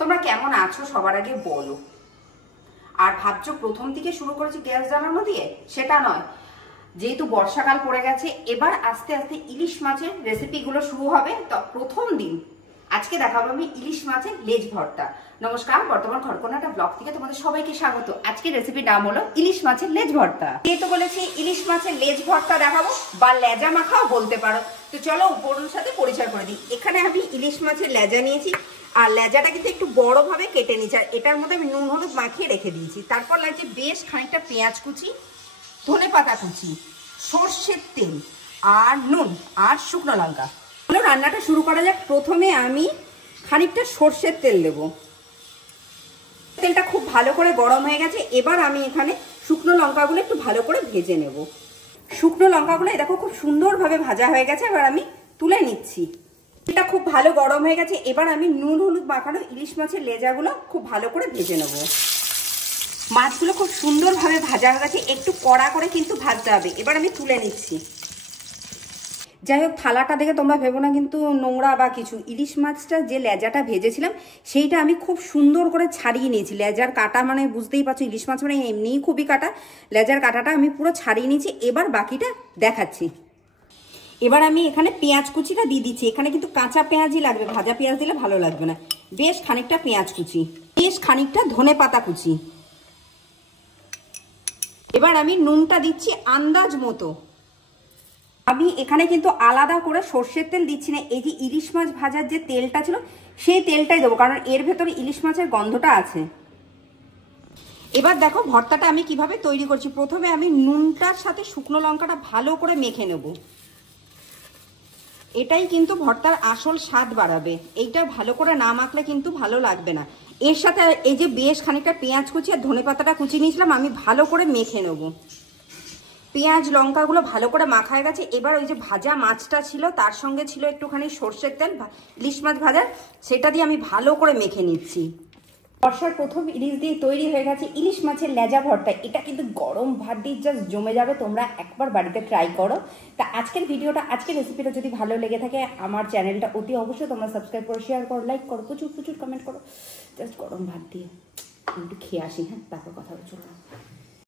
তোমরা কেমন আছো সবার আগে বলো। আর ভাবছো প্রথম থেকে শুরু করেছি গ্যাস জ্বালানো দিয়ে, সেটা নয়। যেহেতু বর্ষাকাল পড়ে গেছে, এবার আস্তে আস্তে ইলিশ মাছের রেসিপিগুলো শুরু হবে। তো প্রথম দিন আজকে দেখাবো আমি ইলিশ মাছের লেজ ভর্তা। নমস্কার, বর্তমান খড়কোনাটা ব্লগ থেকে তোমাদের সবাইকে স্বাগত। আজকের রেসিপির নাম হলো ইলিশ মাছের লেজ ভর্তা। যেহেতু বলেছি ইলিশ মাছের লেজ ভর্তা দেখাবো, বা লেজা মাখাও বলতে পারো। তো চলো উপকরণের সাথে পরিচয় করে দিই। এখানে আমি ইলিশ মাছের লেজা নিয়েছি, আর লেজাটা কিন্তু একটু বড় ভাবে কেটে নিয়েছি, আর এটার মধ্যে আমি নুন হলুদ মাখিয়ে রেখে দিয়েছি। তারপর লাগছে বেশ খানিকটা পেঁয়াজ কুচি, ধনেপাতা কুচি, সর্ষের তেল, আর নুন, আর শুকনো লঙ্কা। রান্নাটা শুরু করা যাক। প্রথমে আমি খানিকটা সর্ষের তেল দেব। তেলটা খুব ভালো করে গরম হয়ে গেছে। এবার আমি এখানে শুকনো লঙ্কাগুলো একটু ভালো করে ভেজে নেব। শুকনো লঙ্কাগুলো দেখো খুব সুন্দরভাবে ভাজা হয়ে গেছে। এবার আমি তুলে নিচ্ছি। এটা খুব ভালো গরম হয়ে গেছে। এবার আমি নুন হলুদ মাখানো ইলিশ মাছের লেজাগুলো খুব ভালো করে ভেজে নেব। মাছগুলো খুব সুন্দরভাবে ভাজা হয়ে গেছে, একটু কড়া করে কিন্তু ভাজতে হবে। এবার আমি তুলে নিচ্ছি। যাই হোক, থালাটা দেখে তোমরা ভেবো না কিন্তু নোংরা বা কিছু। ইলিশ মাছটা যে লেজাটা ভেজেছিলাম সেইটা আমি খুব সুন্দর করে ছাড়িয়ে নিয়েছি। লেজার কাটা মানে বুঝতেই পারছো, ইলিশ মাছ মানে এমনিই খুবই কাটা। লেজার কাটাটা আমি পুরো ছাড়িয়ে নিয়েছি। এবার বাকিটা দেখাচ্ছি। এবার আমি এখানে পেঁয়াজ কুচিটা দিয়ে দিচ্ছি। এখানে কিন্তু কাঁচা পেঁয়াজই লাগবে, ভাজা পেঁয়াজ দিলে ভালো লাগবে না। বেশ খানিকটা পেঁয়াজ কুচি, বেশ খানিকটা ধনে পাতা কুচি। এবার আমি নুনটা দিচ্ছি আন্দাজ মতো। আমি এখানে কিন্তু আলাদা করে সর্ষের তেল দিচ্ছি না। এই যে ইলিশ মাছ ভাজার যে তেলটা ছিল সেই তেলটাই দেবো, কারণ এর ভেতরে ইলিশ মাছের গন্ধটা আছে। এবার দেখো ভর্তাটা আমি কিভাবে তৈরি করছি। প্রথমে আমি নুনটার সাথে শুকনো লঙ্কাটা ভালো করে মেখে নেব। এটাই কিন্তু ভর্তার আসল স্বাদ বাড়াবে। এইটা ভালো করে না মাখলে কিন্তু ভালো লাগবে না। এর সাথে এই যে বেশ খানিকটা পেঁয়াজ কুচি আর ধনে পাতাটা কুচি নিয়েছিলাম, আমি ভালো করে মেখে নেব। পেঁয়াজ লঙ্কাগুলো ভালো করে মাখা হয়ে গেছে। এবার ওই যে ভাজা মাছটা ছিল, তার সঙ্গে ছিল একটুখানি সর্ষের তেল, ইলিশ মাছ ভাজা, সেটা দিয়ে আমি ভালো করে মেখে নিচ্ছি। বর্ষার প্রথম ইলিশ দিয়ে তৈরি হয়ে গেছে ইলিশ মাছের লেজা ভর্তা। এটা কিন্তু গরম ভাত দিয়ে জাস্ট জমে যাবে। তোমরা একবার বাড়িতে ট্রাই করো। তা আজকের ভিডিওটা, আজকের রেসিপিটা যদি ভালো লেগে থাকে আমার চ্যানেলটা অতি অবশ্যই তোমরা সাবস্ক্রাইব করো, শেয়ার করো, লাইক করো, প্রচুর প্রচুর কমেন্ট করো। জাস্ট গরম ভাত দিয়ে একটু খেয়ে আসি, হ্যাঁ, তারপর কথা বলছো।